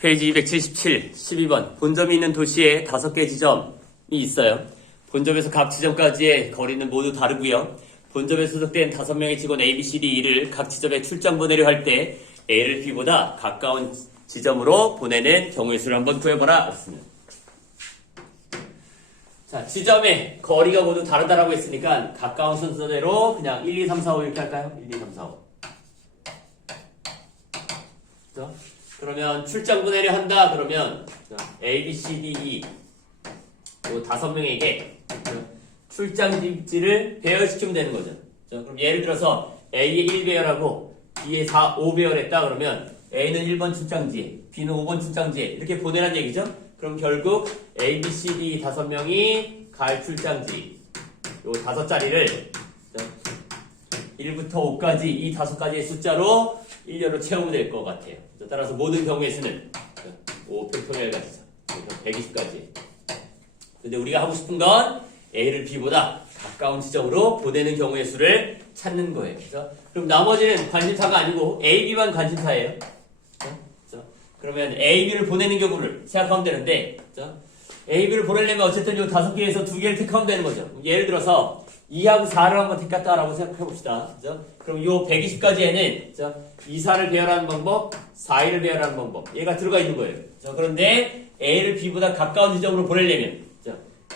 페이지 277, 12번. 본점이 있는 도시에 5개 지점이 있어요. 본점에서 각 지점까지의 거리는 모두 다르고요. 본점에 소속된 5명의 직원 A, B, C, D, E를 각 지점에 출장 보내려 할 때 A를 B보다 가까운 지점으로 보내는 경우의 수를 한번 구해보라. 했습니다. 자, 지점의 거리가 모두 다르다라고 했으니까 가까운 순서대로 그냥 1, 2, 3, 4, 5 이렇게 할까요? 1, 2, 3, 4, 5. 그렇죠? 그러면 출장 보내려 한다. 그러면 A, B, C, D, E 요 5명에게 출장지를 배열시키면 되는 거죠. 그럼 예를 들어서 A에 1배열하고 B에 5배열 했다. 그러면 A는 1번 출장지에 B는 5번 출장지에 이렇게 보내란 얘기죠. 그럼 결국 A, B, C, D 5명이 갈 출장지 요 5자리를 1부터 5까지 이 5가지의 숫자로 일렬로 채우면 될 것 같아요. 따라서 모든 경우의 수는 5팩토리얼 가지죠. 120까지. 근데 우리가 하고 싶은 건 A를 B보다 가까운 지점으로 보내는 경우의 수를 찾는 거예요. 그래서 그럼 나머지는 관심사가 아니고 A, B만 관심사예요. 그렇죠? 그러면 A, B를 보내는 경우를 생각하면 되는데, 그렇죠? A, B를 보내려면 어쨌든 이 5개에서 2개를 택하면 되는 거죠. 예를 들어서 2하고 4를 한번 택했다라고 생각해 봅시다. 그죠? 그럼 요 120까지에는 2, 4를 배열하는 방법, 4, 2를 배열하는 방법 얘가 들어가 있는 거예요. 그죠? 그런데 A를 B보다 가까운 지점으로 보내려면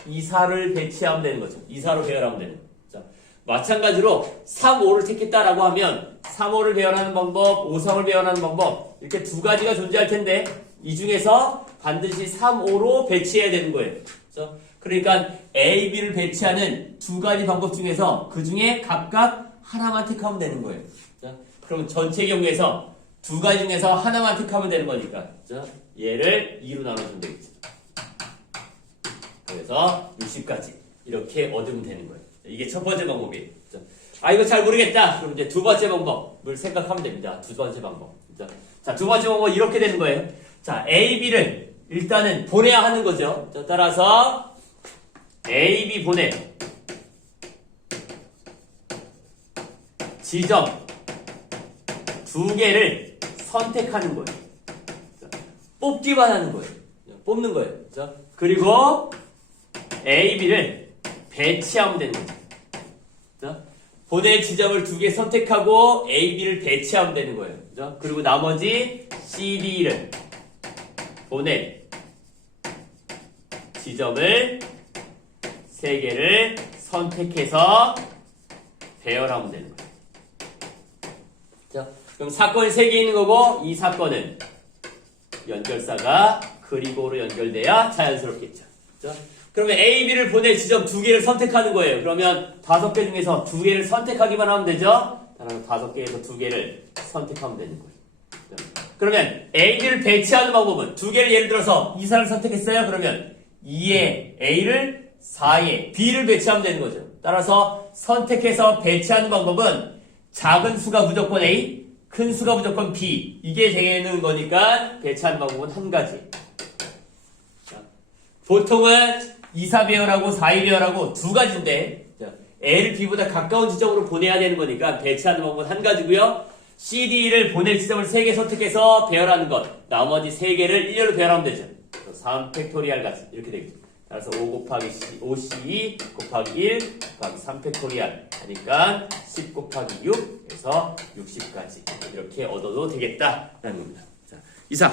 2, 4를 배치하면 되는 거죠. 2, 4로 배열하면 되는 거죠. 마찬가지로 3, 5를 택했다라고 하면 3, 5를 배열하는 방법, 5, 3을 배열하는 방법 이렇게 두 가지가 존재할 텐데 이 중에서 반드시 3, 5로 배치해야 되는 거예요. 그죠? 그러니까 A, B를 배치하는 두 가지 방법 중에서 그 중에 각각 하나만 택하면 되는 거예요. 그러면 전체 경우에서 두 가지 중에서 하나만 택하면 되는 거니까 얘를 2로 나눠주면 되겠죠. 그래서 60까지 이렇게 얻으면 되는 거예요. 이게 첫 번째 방법이에요. 이거 잘 모르겠다. 그럼 이제 두 번째 방법을 생각하면 됩니다. 두 번째 방법. 자, 두 번째 방법은 이렇게 되는 거예요. 자, A, B를 일단은 보내야 하는 거죠. 따라서 A, B 보내 지점 2개를 선택하는 거예요. 뽑기만 하는 거예요. 뽑는 거예요. 그리고 A, B를 배치하면 되는 거죠. 보낼 지점을 2개 선택하고 A, B를 배치하면 되는 거예요. 그리고 나머지 C, D를 보낼 지점을 3개를 선택해서 배열하면 되는 거예요. 그럼 사건이 3개 있는 거고 이 사건은 연결사가 그리고로 연결돼야 자연스럽겠죠. 그러면 A, B를 보낼 지점 2개를 선택하는 거예요. 그러면 5개 중에서 2개를 선택하기만 하면 되죠. 따라서 5개에서 2개를 선택하면 되는 거예요. 그러면 A, B를 배치하는 방법은 2개를 예를 들어서 2사를 선택했어요. 그러면 2에 A를 4에 B를 배치하면 되는 거죠. 따라서 선택해서 배치하는 방법은 작은 수가 무조건 A, 큰 수가 무조건 B 이게 되는 거니까 배치하는 방법은 한 가지. 보통은 2, 4 배열하고 4, 2 배열하고 두 가지인데 A를 B보다 가까운 지점으로 보내야 되는 거니까 배치하는 방법은 한 가지고요. C, D를 보낼 지점을 3개 선택해서 배열하는 것 나머지 3개를 일렬로 배열하면 되죠. 3팩토리얼 같이 이렇게 되겠죠. 따라서 5 곱하기 5C 곱하기 1 곱하기 3팩토리얼 하니까 10 곱하기 6 해서 60까지 이렇게 얻어도 되겠다라는 겁니다. 자, 이상